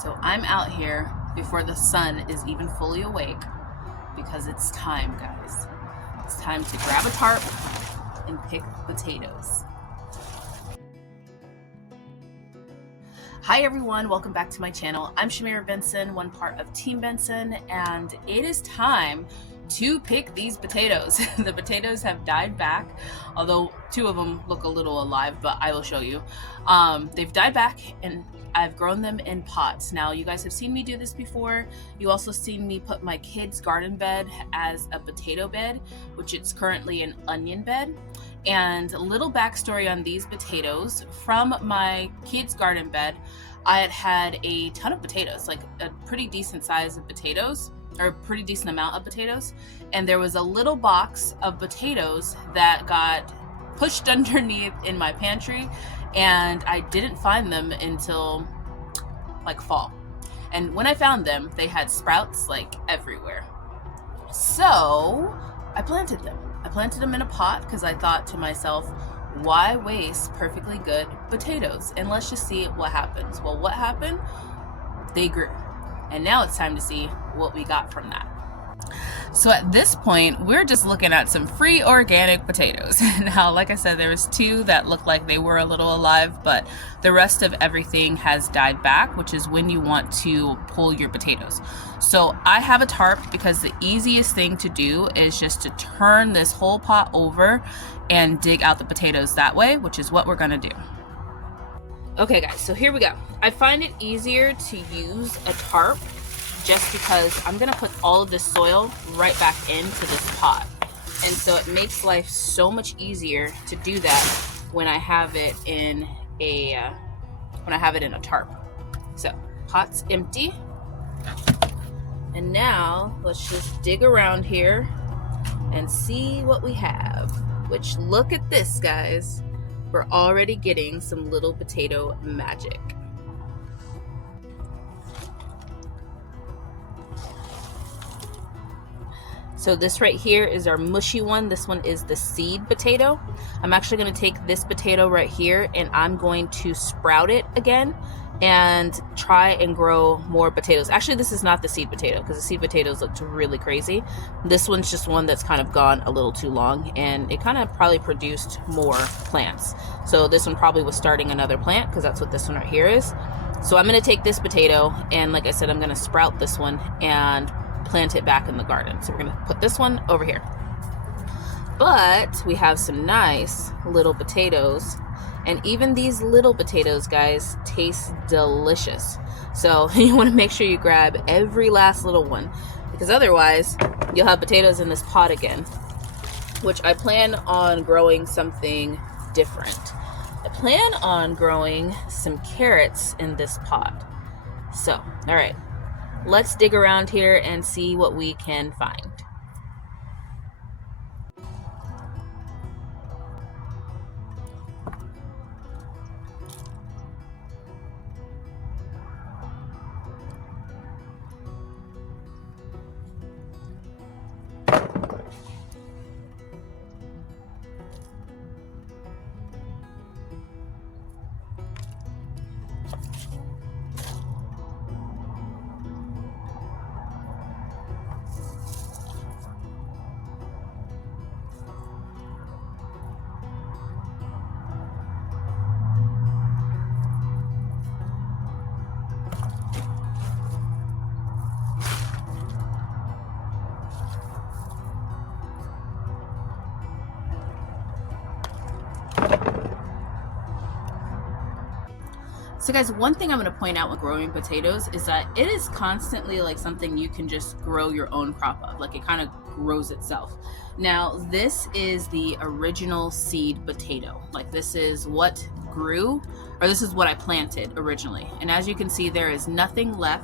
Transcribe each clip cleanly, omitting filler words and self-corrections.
So I'm out here before the sun is even fully awake because it's time, guys. It's time to grab a tarp and pick potatoes. Hi everyone, welcome back to my channel. I'm Shamira Benson, one part of Team Benson, and it is time to pick these potatoes. The potatoes have died back, although two of them look a little alive, but I will show you. They've died back and I've grown them in pots. Now, you guys have seen me do this before. You also seen me put my kids' garden bed as a potato bed, which it's currently an onion bed. And a little backstory on these potatoes. From my kids' garden bed, I had a ton of potatoes, like a pretty decent size of potatoes, or a pretty decent amount of potatoes. And there was a little box of potatoes that got pushed underneath in my pantry, and I didn't find them until like fall. And when I found them, they had sprouts like everywhere. So I planted them. I planted them in a pot because I thought to myself, why waste perfectly good potatoes? And let's just see what happens. Well, what happened? They grew. And now it's time to see what we got from that. So at this point, we're just looking at some free organic potatoes. Now, like I said, there was two that looked like they were a little alive, but the rest of everything has died back, which is when you want to pull your potatoes. So I have a tarp because the easiest thing to do is just to turn this whole pot over and dig out the potatoes that way, which is what we're gonna do. Okay guys, so here we go. I find it easier to use a tarp just because I'm gonna put all of this soil right back into this pot. And so it makes life so much easier to do that when I have it in a tarp. So pot's empty. And now let's just dig around here and see what we have. Which, look at this, guys. We're already getting some little potato magic. So this right here is our mushy one. This one is the seed potato. I'm actually gonna take this potato right here and I'm going to sprout it again and try and grow more potatoes. Actually, this is not the seed potato because the seed potatoes looked really crazy. This one's just one that's kind of gone a little too long and it kind of probably produced more plants. So this one probably was starting another plant because that's what this one right here is. So I'm gonna take this potato and like I said, I'm gonna sprout this one and plant it back in the garden. So we're gonna put this one over here. But we have some nice little potatoes, and even these little potatoes, guys, taste delicious. So you want to make sure you grab every last little one, because otherwise you'll have potatoes in this pot again, which I plan on growing something different. I plan on growing some carrots in this pot. So, all right, let's dig around here and see what we can find. So guys, one thing I'm going to point out with growing potatoes is that it is constantly like something you can just grow your own crop of. Like it kind of grows itself. Now, this is the original seed potato. Like this is what grew, or this is what I planted originally. And as you can see, there is nothing left.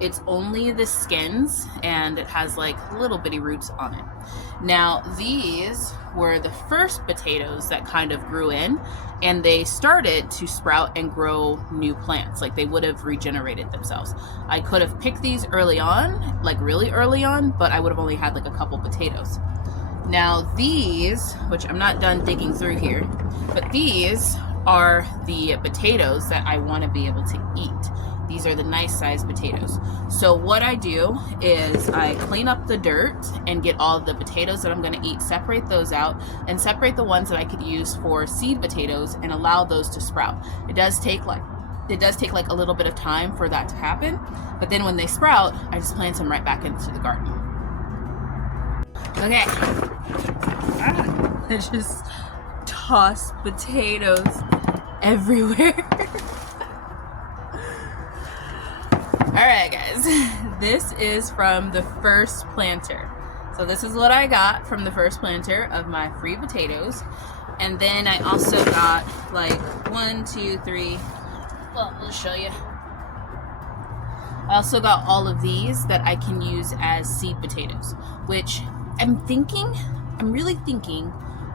It's only the skins and it has like little bitty roots on it. Now, these were the first potatoes that kind of grew in, and they started to sprout and grow new plants. Like they would have regenerated themselves. I could have picked these early on, like really early on, but I would have only had like a couple potatoes. Now these, which I'm not done digging through here, but these are the potatoes that I want to be able to eat. These are the nice sized potatoes. So what I do is I clean up the dirt and get all the potatoes that I'm going to eat, separate those out, and separate the ones that I could use for seed potatoes and allow those to sprout. It does take like a little bit of time for that to happen, but then when they sprout, I just plant them right back into the garden. Okay. I just toss potatoes everywhere. Alright guys, this is from the first planter. So this is what I got from the first planter of my free potatoes. And then I also got like 1, 2, 3, well, we'll show you. I also got all of these that I can use as seed potatoes, which I'm really thinking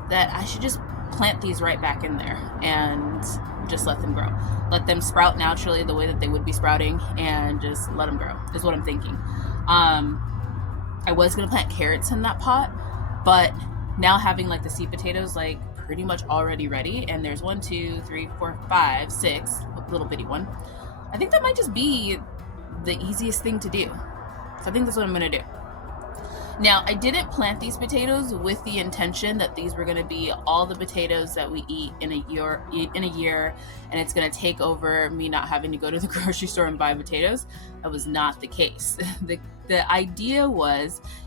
that I should just plant these right back in there and just let them grow. Let them sprout naturally the way that they would be sprouting and just let them grow is what I'm thinking. I was gonna plant carrots in that pot, but now having like the seed potatoes like pretty much already ready, and there's 1, 2, 3, 4, 5, 6, a little bitty one. I think that might just be the easiest thing to do. So I think that's what I'm gonna do. Now, I didn't plant these potatoes with the intention that these were going to be all the potatoes that we eat in a year, and it's going to take over me not having to go to the grocery store and buy potatoes. That was not the case. The idea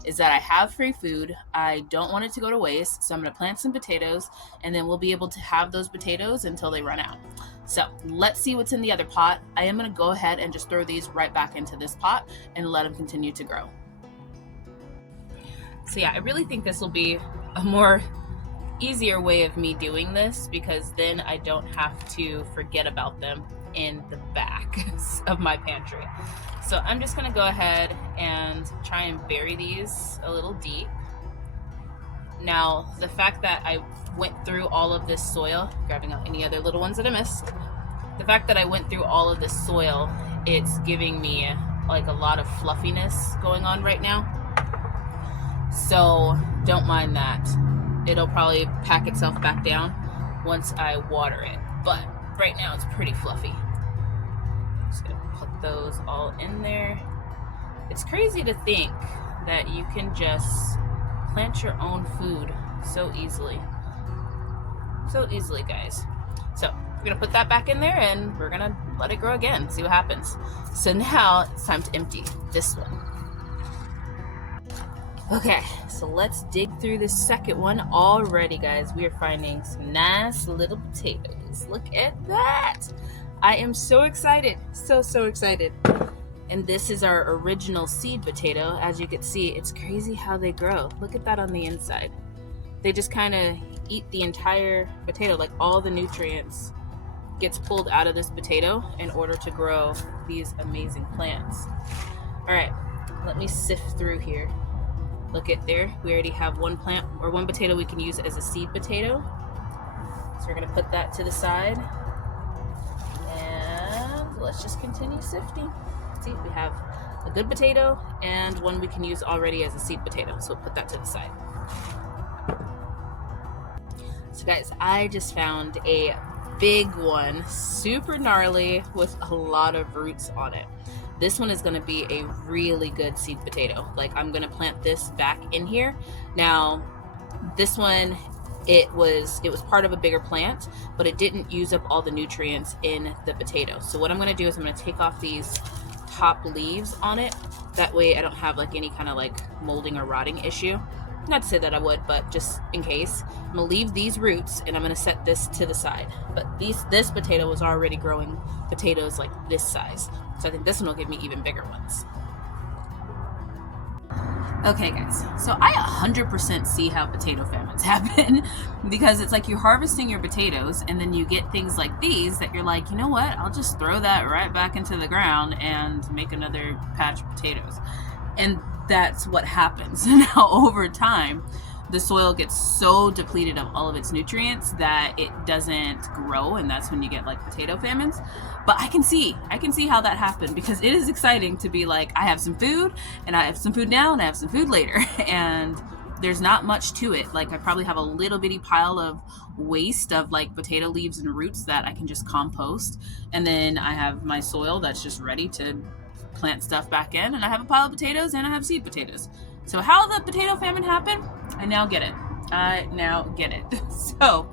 is that I have free food. I don't want it to go to waste, so I'm going to plant some potatoes, and then we'll be able to have those potatoes until they run out. So let's see what's in the other pot. I am going to go ahead and just throw these right back into this pot and let them continue to grow. So yeah, I really think this will be a more easier way of me doing this, because then I don't have to forget about them in the back of my pantry. So I'm just gonna go ahead and try and bury these a little deep. Now, the fact that I went through all of this soil, grabbing out any other little ones that I missed, the fact that I went through all of this soil, it's giving me like a lot of fluffiness going on right now. So don't mind that. It'll probably pack itself back down once I water it. But right now it's pretty fluffy. Just gonna put those all in there. It's crazy to think that you can just plant your own food so easily. So easily, guys. So we're gonna put that back in there and we're gonna let it grow again, see what happens. So now it's time to empty this one. Okay, so let's dig through this second one. Already, guys, we are finding some nice little potatoes. Look at that. I am so excited. So excited. And this is our original seed potato. As you can see, it's crazy how they grow. Look at that on the inside. They just kind of eat the entire potato, like all the nutrients gets pulled out of this potato in order to grow these amazing plants. All right, let me sift through here. Look at there, we already have one plant or one potato we can use as a seed potato. So we're gonna put that to the side. And let's just continue sifting. See, we have a good potato and one we can use already as a seed potato. So we'll put that to the side. So guys, I just found a big one, super gnarly with a lot of roots on it. This one is going to be a really good seed potato. Like, I'm going to plant this back in here. Now, this one, it was part of a bigger plant, but it didn't use up all the nutrients in the potato. So what I'm going to do is I'm going to take off these top leaves on it. That way I don't have like any kind of like molding or rotting issue. Not to say that I would, but just in case. I'm gonna leave these roots and I'm gonna set this to the side. But this potato was already growing potatoes like this size. So I think this one will give me even bigger ones. Okay guys, so I 100% see how potato famines happen, because it's like you're harvesting your potatoes and then you get things like these that you're like, you know what, I'll just throw that right back into the ground and make another patch of potatoes. And that's what happens. Now over time, the soil gets so depleted of all of its nutrients that it doesn't grow, and that's when you get like potato famines. But I can see how that happened, because it is exciting to be like, I have some food, and I have some food now, and I have some food later. And there's not much to it. Like I probably have a little bitty pile of waste of like potato leaves and roots that I can just compost. And then I have my soil that's just ready to plant stuff back in. And I have a pile of potatoes and I have seed potatoes. So how the potato famine happened, I now get it. So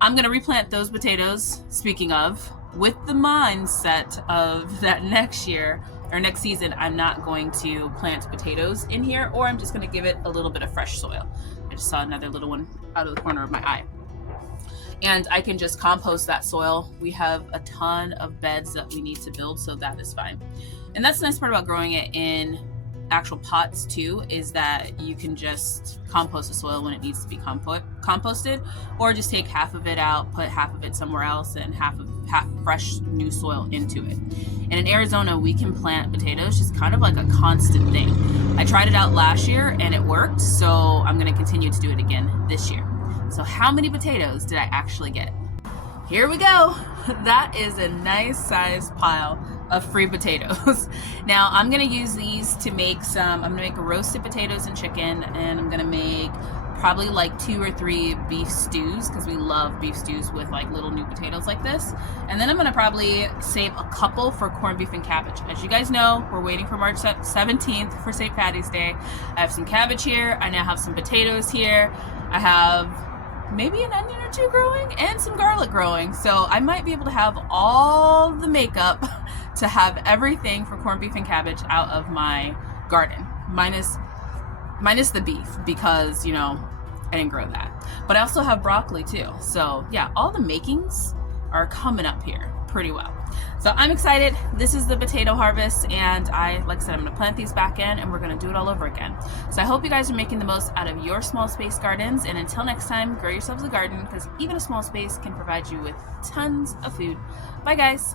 I'm going to replant those potatoes, speaking of, with the mindset of that next year or next season, I'm not going to plant potatoes in here, or I'm just going to give it a little bit of fresh soil. I just saw another little one out of the corner of my eye. And I can just compost that soil. We have a ton of beds that we need to build, so that is fine. And that's the nice part about growing it in actual pots too, is that you can just compost the soil when it needs to be composted, or just take half of it out, put half of it somewhere else, and half fresh new soil into it. And in Arizona, we can plant potatoes just kind of like a constant thing. I tried it out last year and it worked, so I'm going to continue to do it again this year. So how many potatoes did I actually get? Here we go. That is a nice sized pile of free potatoes. Now I'm gonna use these to make I'm gonna make roasted potatoes and chicken, and I'm gonna make probably like 2 or 3 beef stews, because we love beef stews with like little new potatoes like this. And then I'm gonna probably save a couple for corned beef and cabbage. As you guys know, we're waiting for March 17th for St. Patty's Day. I have some cabbage here. I now have some potatoes here. I have maybe an onion or 2 growing and some garlic growing. So I might be able to have all the makeup to have everything for corned beef and cabbage out of my garden, minus the beef, because, you know, I didn't grow that. But I also have broccoli too. So yeah, all the makings are coming up here pretty well. So I'm excited. This is the potato harvest, and like I said, I'm gonna plant these back in and we're gonna do it all over again. So I hope you guys are making the most out of your small space gardens, and until next time, grow yourselves a garden, because even a small space can provide you with tons of food. Bye guys.